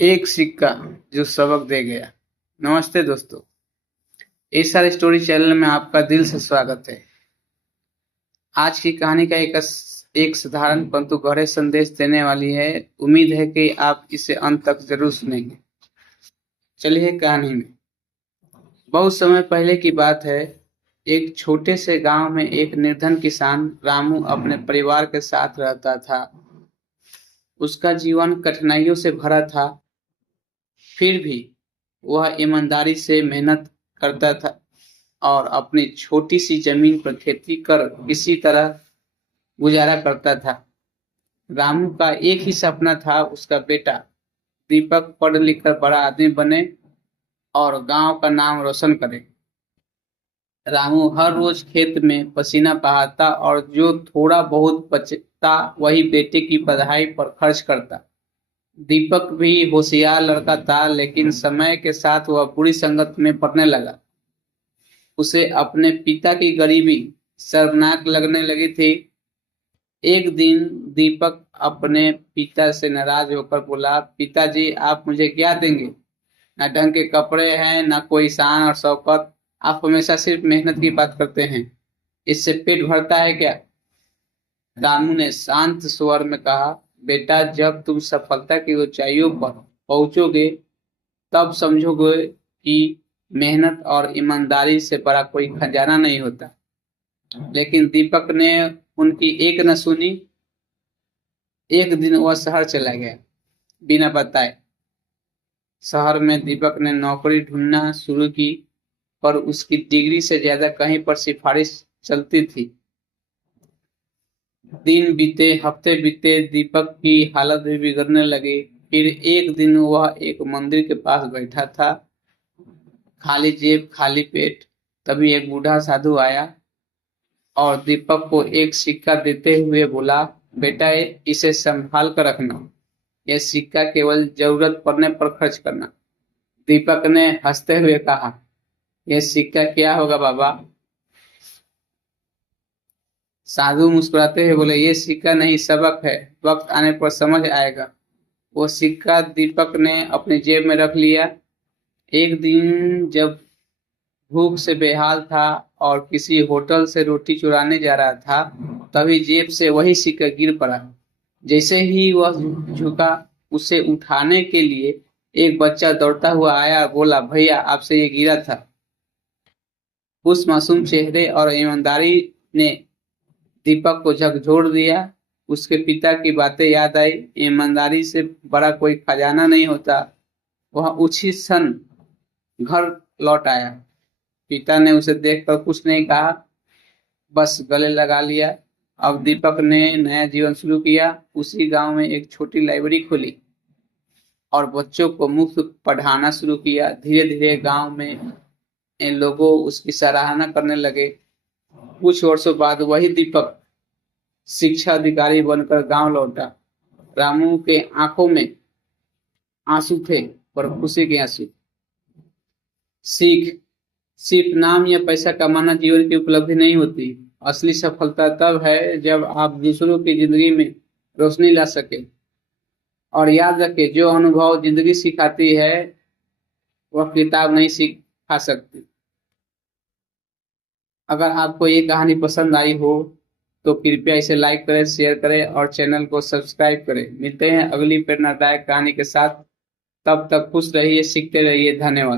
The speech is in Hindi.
एक सिक्का जो सबक दे गया। नमस्ते दोस्तों, एसआर स्टोरी चैनल में आपका दिल से स्वागत है। आज की कहानी का एक साधारण परंतु गहरे संदेश देने वाली है। उम्मीद है कि आप इसे अंत तक जरूर सुनेंगे। चलिए कहानी में। बहुत समय पहले की बात है। एक छोटे से गांव में एक निर्धन किसान रामू अपने परिवार के साथ रहता था। उसका जीवन कठिनाइयों से भरा था, फिर भी वह ईमानदारी से मेहनत करता था और अपनी छोटी सी जमीन पर खेती कर किसी तरह गुजारा करता था। रामू का एक ही सपना था, उसका बेटा दीपक पढ़ लिख कर बड़ा आदमी बने और गांव का नाम रोशन करे। रामू हर रोज खेत में पसीना बहाता और जो थोड़ा बहुत बचता वही बेटे की पढ़ाई पर खर्च करता। दीपक भी होशियार लड़का था, लेकिन समय के साथ वह बुरी संगत में पड़ने लगा। उसे अपने पिता की गरीबी शर्मनाक लगने लगी थी। एक दिन दीपक अपने पिता से नाराज होकर बोला, पिताजी आप मुझे क्या देंगे? न ढंग के कपड़े हैं, न कोई शान और शौकत। आप हमेशा सिर्फ मेहनत की बात करते हैं, इससे पेट भरता है क्या? रामू ने शांत स्वर में कहा, बेटा जब तुम सफलता की ऊंचाइयों पर पहुंचोगे तब समझोगे कि मेहनत और ईमानदारी से बड़ा कोई खजाना नहीं होता। लेकिन दीपक ने उनकी एक न सुनी। एक दिन वह शहर चला गया बिना बताए। शहर में दीपक ने नौकरी ढूंढना शुरू की, पर उसकी डिग्री से ज्यादा कहीं पर सिफारिश चलती थी। दिन बीते, हफ्ते बीते, दीपक की हालत भी बिगड़ने लगी। फिर एक दिन वह एक मंदिर के पास बैठा था, खाली जेब खाली पेट। तभी एक बूढ़ा साधु आया और दीपक को एक सिक्का देते हुए बोला, बेटा इसे संभाल कर रखना, यह सिक्का केवल जरूरत पड़ने पर खर्च करना। दीपक ने हंसते हुए कहा, यह सिक्का क्या होगा बाबा? साधु मुस्कुराते हुए बोले, ये सिक्का नहीं सबक है, वक्त आने पर समझ आएगा। वो सिक्का दीपक ने अपनी जेब में रख लिया। एक दिन जब भूख से बेहाल था और किसी होटल से रोटी चुराने जा रहा था, तभी जेब से वही सिक्का गिर पड़ा। जैसे ही वह झुका उसे उठाने के लिए, एक बच्चा दौड़ता हुआ आया और बोला, भैया आपसे ये गिरा था। उस मासूम चेहरे और ईमानदारी ने दीपक को झकझोर दिया। उसके पिता की बातें याद आई, ईमानदारी से बड़ा कोई खजाना नहीं होता। वह उसी क्षण घर लौट आया। पिता ने उसे देखकर कुछ नहीं कहा, बस गले लगा लिया। अब दीपक ने नया जीवन शुरू किया। उसी गांव में एक छोटी लाइब्रेरी खोली और बच्चों को मुफ्त पढ़ाना शुरू किया। धीरे धीरे गांव में इन लोगों उसकी सराहना करने लगे। कुछ वर्षों बाद वही दीपक शिक्षा अधिकारी बनकर गांव लौटा। रामू के आंखों में आंसू थे, पर खुशी के आंसू। सीख, सिर्फ नाम या पैसा कमाना जीवन की उपलब्धि नहीं होती। असली सफलता तब है जब आप दूसरों की जिंदगी में रोशनी ला सके। और याद रखें, जो अनुभव जिंदगी सिखाती है वह किताब नहीं सिखा सकती। अगर आपको ये कहानी पसंद आई हो तो कृपया इसे लाइक करें, शेयर करें और चैनल को सब्सक्राइब करें। मिलते हैं अगली प्रेरणादायक कहानी के साथ। तब तक खुश रहिए, सीखते रहिए। धन्यवाद।